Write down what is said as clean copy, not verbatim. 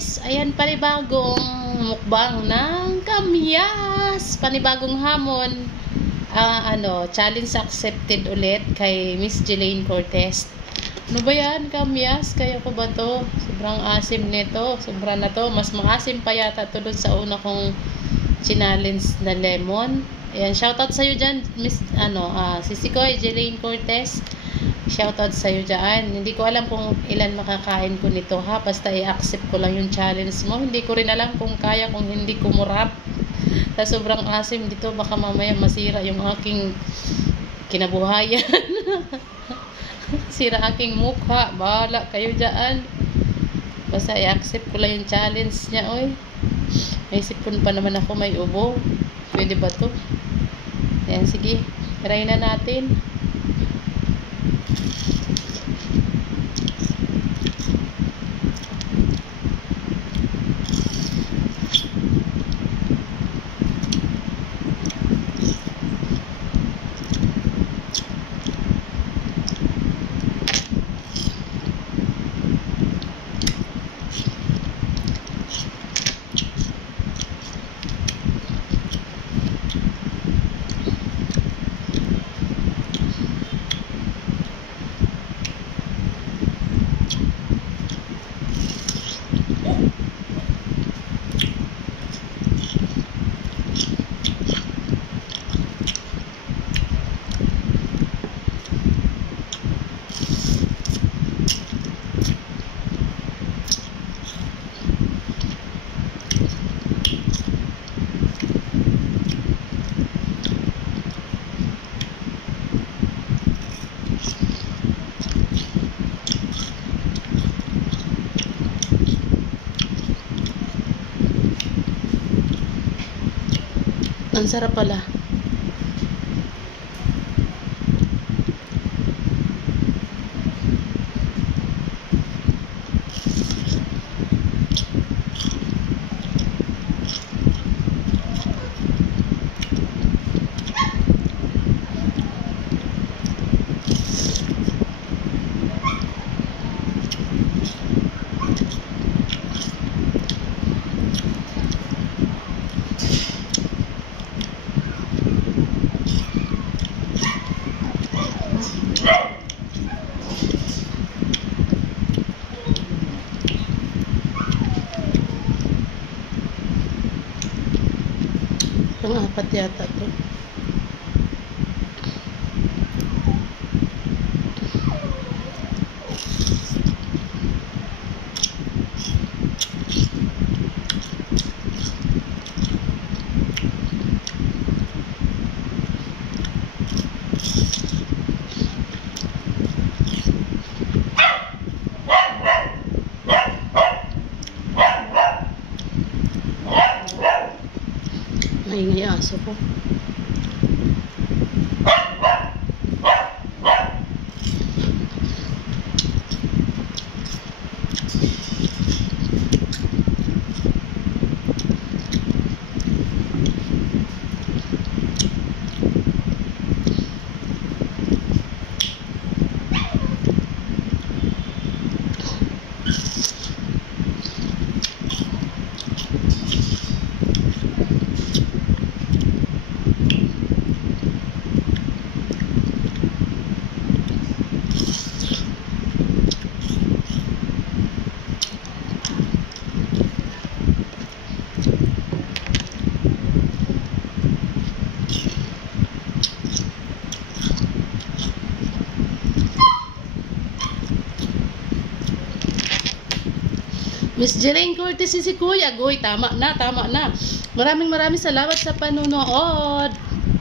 guys, ayan panibagong mukbang ng kamyas, panibagong hamon. Challenge accepted ulit kay Miss Jelaine Cortez. Ano ba yan, kamyas? Kaya ko ba to? Sobrang asim nito. Sobra na to. Mas maasim pa yata to dun sa una kong challenge na lemon. Ayan, shoutout sa'yo dyan, Miss, Sisi Koy, Jelaine Cortez. Shoutout sa'yo dyan. Hindi ko alam kung ilan makakain ko nito ha. Basta i-accept ko lang yung challenge mo. Hindi ko rin alam kung kaya, kung hindi kumurap. Sa sobrang asim dito, baka mamaya masira yung aking kinabuhayan. Sira aking mukha. Bahala kayo dyan. Basta i-accept ko lang yung challenge niya, oy. May sipon pa naman ako, may ubo. Pwede ba to? Ayan, sige. Try na natin. Ang sarap pala. Ang apat yata to. Maingay aso ko. Miss Jelaine Cortez si Kuya. Goy, tama na, tama na. Maraming salamat sa panunood.